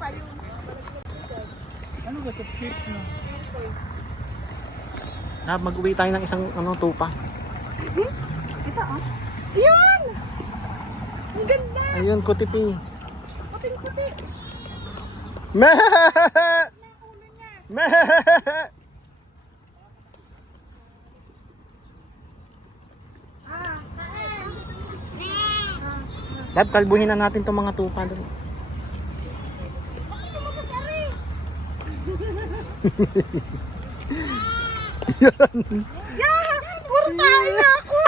Ano ba ito? Ship na. Mag-uwi tayo ng isang tupa. Ito oh. Ayun! Ang ganda! Ayun, kutipi. Puting-puti. Meh! Meh! Dab, kalbuhin na natin itong mga tupa doon. Yan. Yeah! Puro tayo na ako!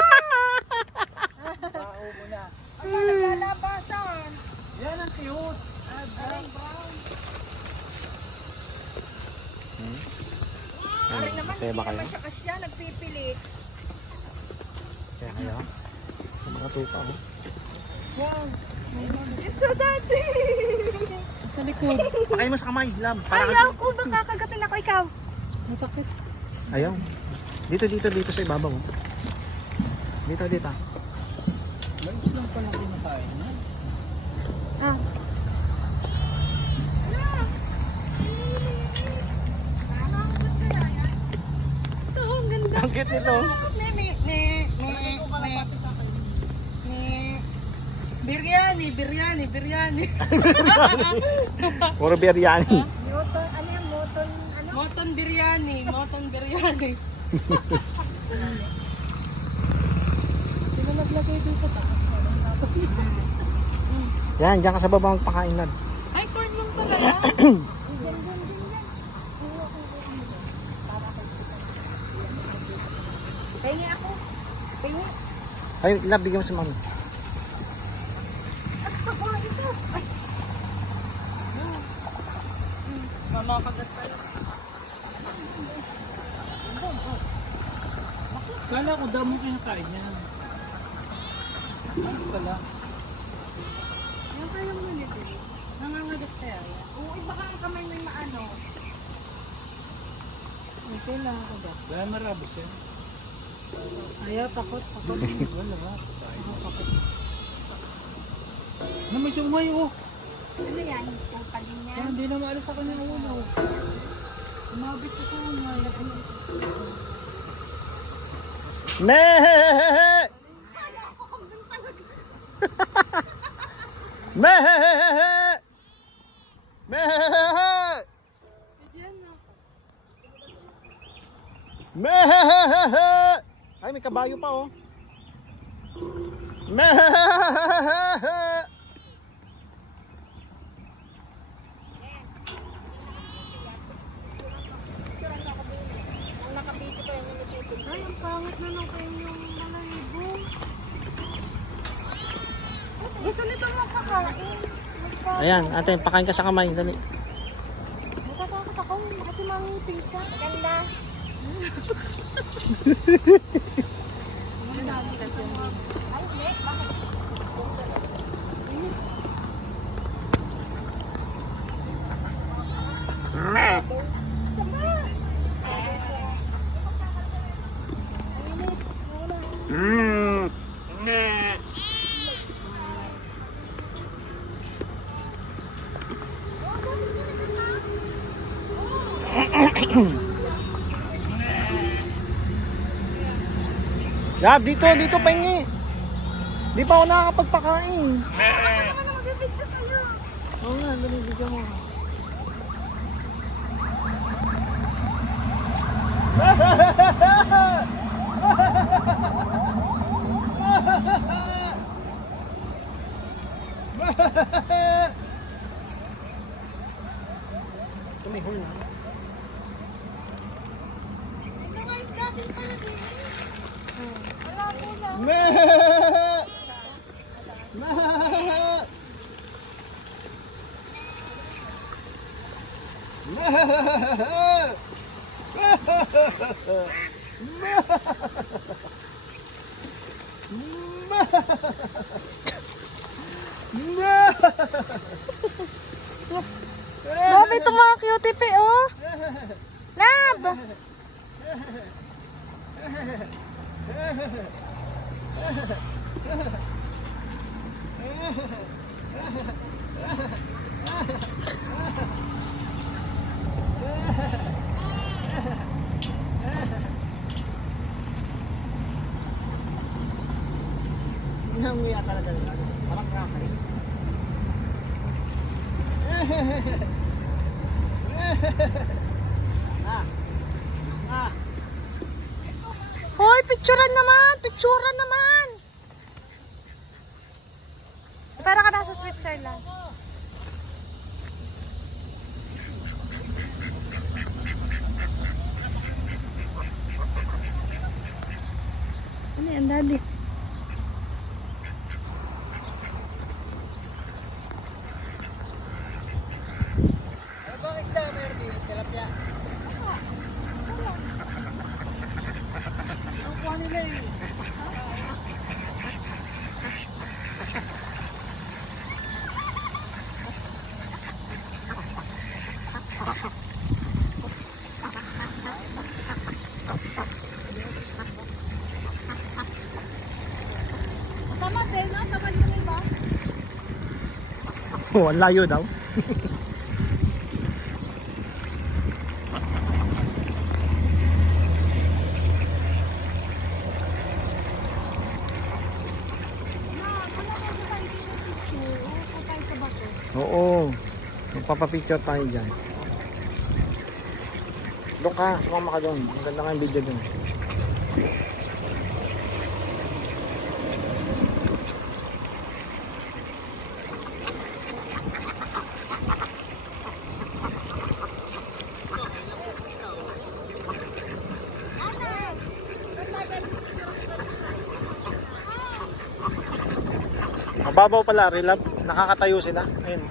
Ang naglalabasan. Yan ang cute. Masaya ba kayo? Siya kasya, nagpipilit. Masaya kayo? Yung mga tupa, oh. Wow. Ito dati. Sa likod. Pakain mo sa kamay, lab. Para Ayaw ko, baka kagapin ako ikaw. Masakit. Ayaw. Dito sa ibabaw. Oh. Dito. Mais lang pala kinakain na. Ah. Ito, ang ganda. Ang cute nito. Biryani. Puro biryani. Moton, ano yan? Moton biryani. Sino naglagay dun sa taas? Yan, dyan ka sa baba magpakain, lab. Ay, corn lang talaga. Pengi ako. Pengi. Ay, lab, bigyan mo sa mami. Ako, ito. Ay, Mamakagat tayo. Kala ko damo kinakain yan. Mas pala. yung kaya mo nito. Nangangagat kaya yan. Oo, baka ang kamay mo yung maano. Okay lang ako dyan. Kaya marabos yan. Ayaw, takot. Wala ba? Na may sumay oh. Ano yan? Kupal din Kaya yan. hindi na maalis sa kanya ng ulo. Umabit ko sa mga. Meh! Meh! Meh! Meh! Ay, may kabayo pa, oh. Meh! Ay, ang pangit na ng kanyang malahibo. Gusto nito makakain. Ayan, ate, pakain ka sa kamay. Dali. Natatakot ako. Kasi mangipin siya. Ganda. Ay, hindi. Bakit? Gab, dito pahingi. Di pa ako nakakapagpakain. Ako naman ang mag-video sa'yo. Oo nga, dali, bigyan mo. Tumihol na. Mga isda din pala din. Wala po lang. Meh! Meh! Grabe itong mga cutie pe, oh. Lab! Hoy, picturean naman! Picturean naman! Para ka nasa Switzerland. Ano yan, daddy? Ano bang isda, Merdy? Tilapia. Ang kuha nila eh. Tamad eh, no? Tamad mo ba? Oh, ang layo daw. Oo. Magpapapicture tayo dyan. Doon ka, sumama ka doon. Maganda nga yung video doon. Mababaw pala, relab. Nakakatayo sila. Ayun.